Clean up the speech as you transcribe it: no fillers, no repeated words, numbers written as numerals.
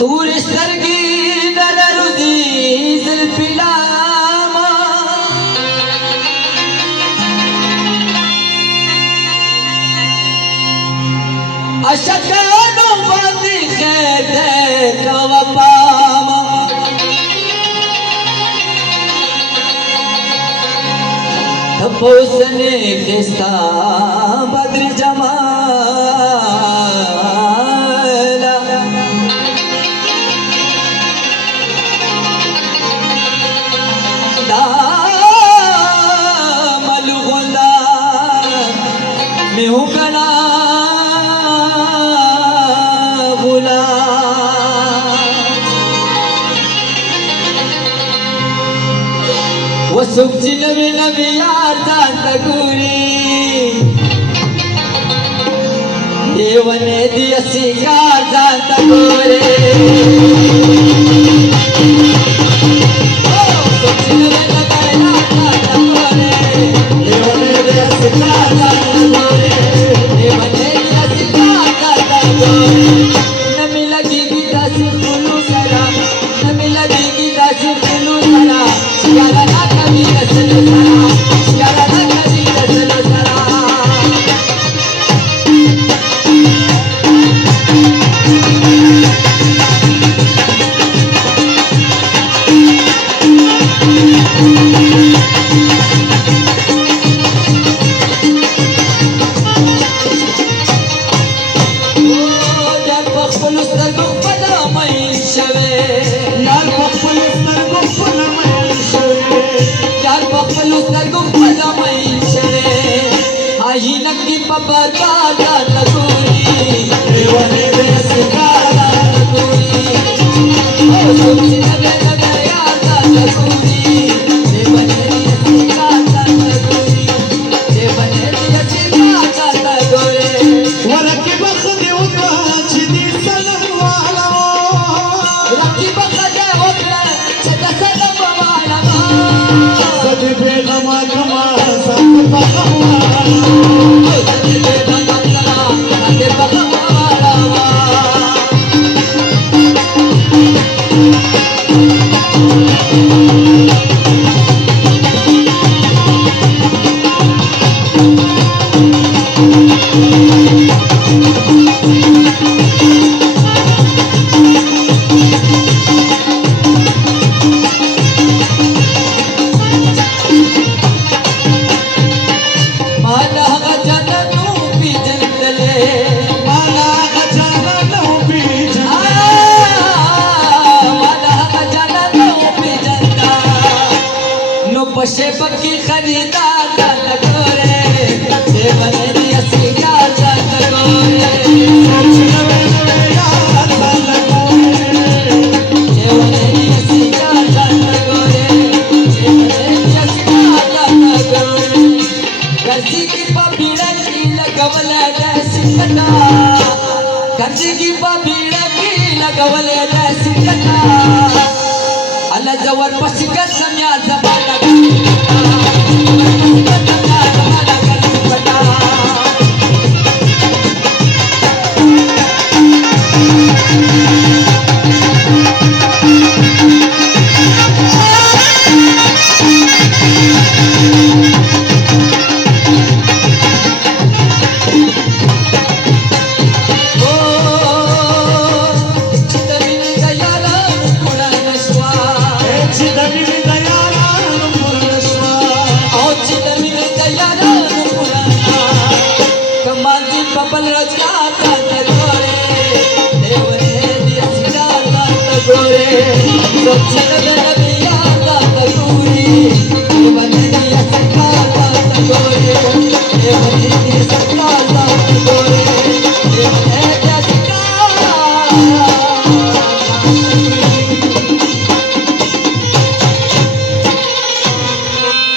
दूर सरगी नरुदी जुल्फिलामा अशकानो बाती खेदे कवपामा तपोसने खिस्ता बद्र जमाला दामल खुदा मैं हूँ कना वसुख नबी नबी यार तगुरी देवने दिया सिंगार तगुरे नमी लगेगी दासी खुलू सरा नमी लगेगी दासी खुलू सरा शियारा ना कभी नस्ल सरा शियारा ना कभी नस्ल सरा ही नक्की पपर काला लगूरी देवने देश काला लगूरी ओ सुखी नगे नगे यादा लगूरी देवने देश काला लगूरी देवने देश काला लगूरी وركي بخدي وطلعت دي سلام وعلى रखी बखदे होतला छदा सलम वाला सदी बेगमा कमा सब बखमा पशे पक्की खरीदार लगोरे देवने दिया सिंगार लगोरे देवने दिया सिंगार लगोरे देवने दिया सिंगार लगोरे गर्जी की पपीड़ा की लगवले देसी कटा गर्जी की पपीड़ा की लगवले देसी कटा अल्लाह जवर पसिकत समया जबाना पपल रचना गोरे देवने दिया सिंगार गोरे सोची नबी यार गोरी देवने दिया सिंगार गोरे देवने दिया